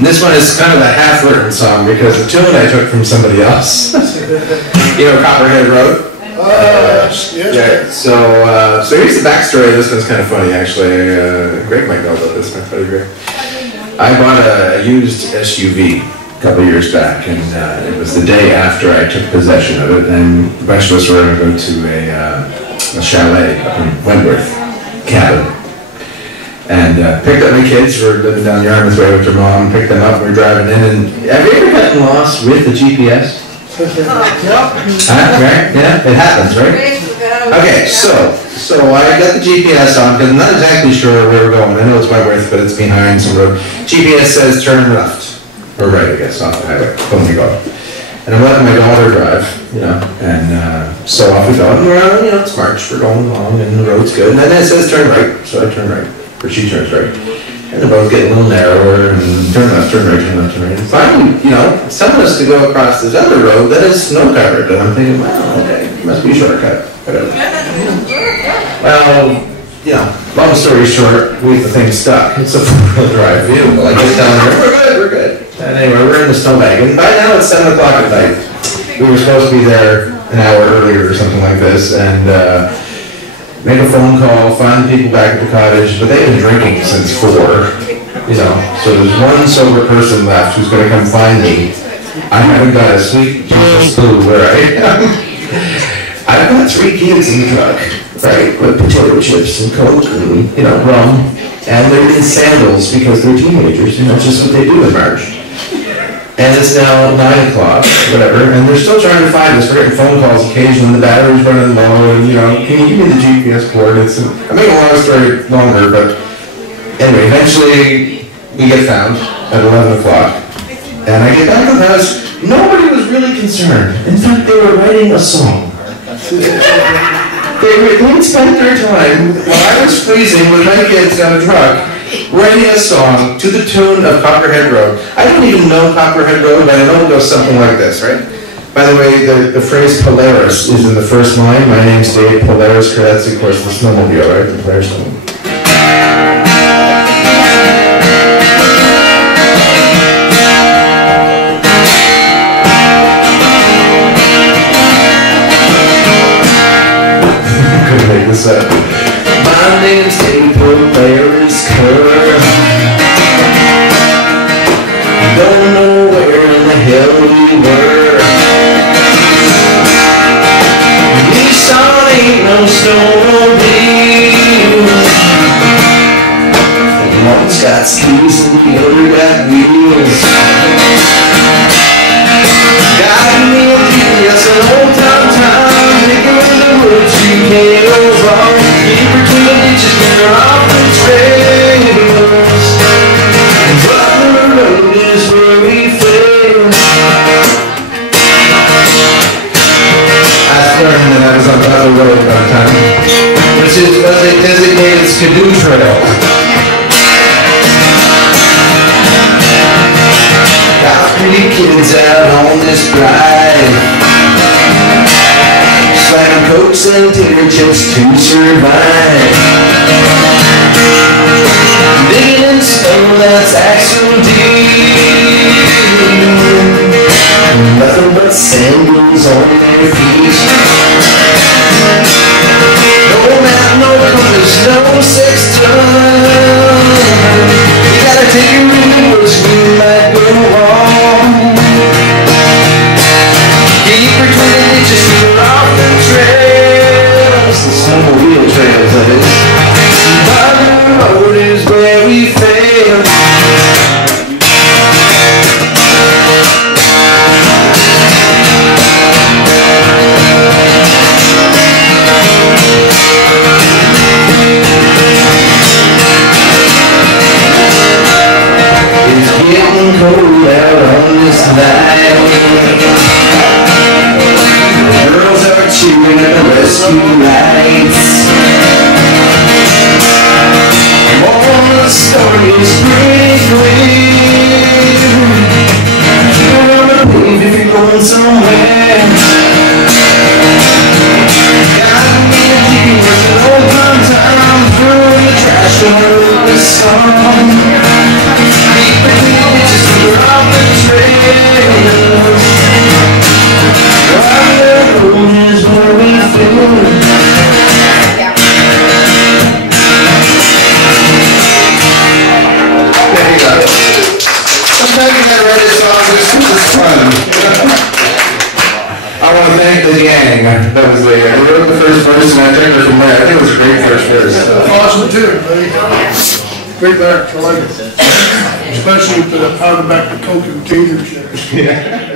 And this one is kind of a half-written song because the tune I took from somebody else. You know, Copperhead Road? Yeah, so here's the backstory. This one's kind of funny, actually. Greg might know about this, my buddy Greg. I bought a used SUV a couple years back, and it was the day after I took possession of it, and a bunch of us were going to go to a chalet up in Wentworth, cabin. And picked up my kids. We're living down Yarmouth Way with their mom. Picked them up. We're driving in. And have you ever gotten lost with the GPS? Right? Yeah, it happens, right? Okay, so I got the GPS on because I'm not exactly sure where we're going. I know it's Wentworth, but it's behind some road. GPS says turn left or right, I guess, off the highway. Home we go. And I'm letting my daughter drive, you know, and so off we go. And we're, you know, it's March. We're going along, and the road's good. And then it says turn right, so I turn right. Or she turns right. And the road's getting a little narrower, and turn left, turn right, turn left, turn right. And finally, you know, it's telling us to go across this other road that is snow covered. And I'm thinking, well, okay, it must be a shortcut. Whatever. Well, you know, long story short, the thing's stuck. It's a four-wheel drive vehicle. I get down there, we're good. And anyway, we're in the snowbank. And by now it's 7 o'clock at night. We were supposed to be there an hour earlier or something like this, and make a phone call, find people back at the cottage, but they've been drinking since 4, you know, so there's one sober person left who's going to come find me. I haven't got a sweet clue where I am. I've got 3 kids in the truck, right, with potato chips and Coke and, you know, rum, and they're in sandals because they're teenagers, and that's just what they do in March. And it's now 9 o'clock, whatever, and they're still trying to find us. We're getting phone calls occasionally, the battery's running low, and, you know, can you give me the GPS coordinates? And I'm making a long story longer, but anyway, eventually we get found at 11 o'clock. And I get back to the house, nobody was really concerned. In fact, they were writing a song. They'd spent their time, while I was freezing with my kids down the truck, writing a song to the tune of Copperhead Road. I don't even know Copperhead Road, but I know it goes something like this, right? By the way, the phrase Polaris is in the first line. My name's Dave Polaris, that's of course the snowmobile, right? The Polaris snowmobile. Couldn't make this up. My name's Dave Polaris, Kerr. Don't know where in the hell we were. Nissan ain't no snowmobile. One's got skis and the other got wheels. Got me a GPS, an old time, making the woods you can't go wrong. Keep between the ditches, get off the trails. Butler Road is where we fail. I learned that I was on Butler Road one time, which is a designated skidoo trail. Got 3 kids out on this ride, slamming Cokes and tater chips to survive. Digging in snow that's axle deep, nothing but sandals on their feet. No map, no compass, no sextant. You gotta take your wheels, we might go wrong. Keep between the ditches, we're off the trails. The snowmobile trails, that is. Butler Road is where we fail. It's getting cold out on this night. The girls are cheering at the rescue lights. The story is pretty clear. Remember, babe, if you're going somewhere. Got me a GPS, an old time, throwing the trash over the song. Keep it in the ditches. Sometimes you gotta write a song just because it's fun. I want to thank the gang that was there. We wrote the first verse and I took it from there. I think it was a great first verse. Awesome tune, buddy. Great lyrics, I like it. Especially with the out of back the coke and cater shit. Yeah.